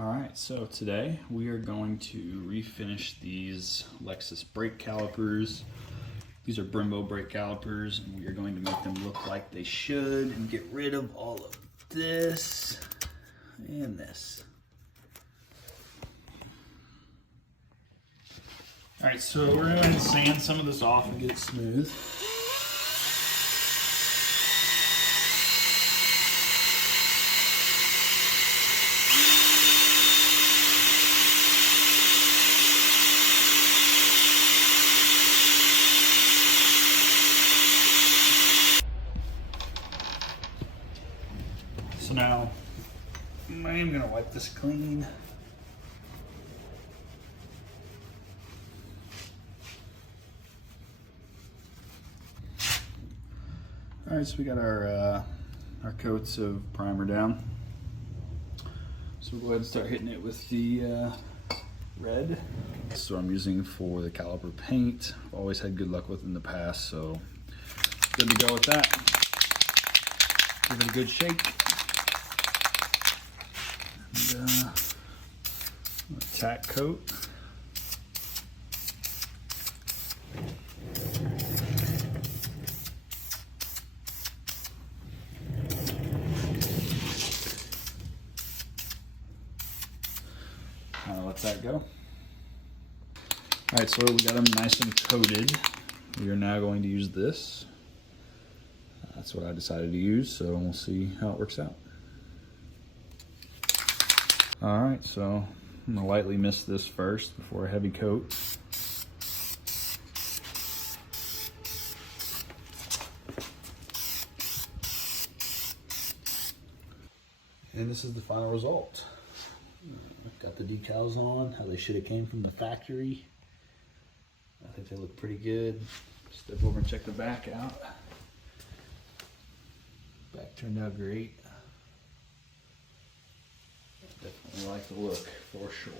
Alright, so today we are going to refinish these Lexus brake calipers. These are Brembo brake calipers, and we are going to make them look like they should and get rid of all of this and this. Alright, so we're going to sand some of this off and get it smooth. So now I am going to wipe this clean. All right, so we got our coats of primer down. So we'll go ahead and start hitting it with the red. So I'm using for the caliper paint. I've always had good luck with it in the past, so good to go with that. Give it a good shake. And a tack coat. Let that go. All right, so we got them nice and coated. We are now going to use this. That's what I decided to use, so we'll see how it works out. All right, so I'm gonna lightly mist this first before a heavy coat. And this is the final result. Got the decals on, how they should have came from the factory. I think they look pretty good. Step over and check the back out. Back turned out great. Definitely like the look for sure.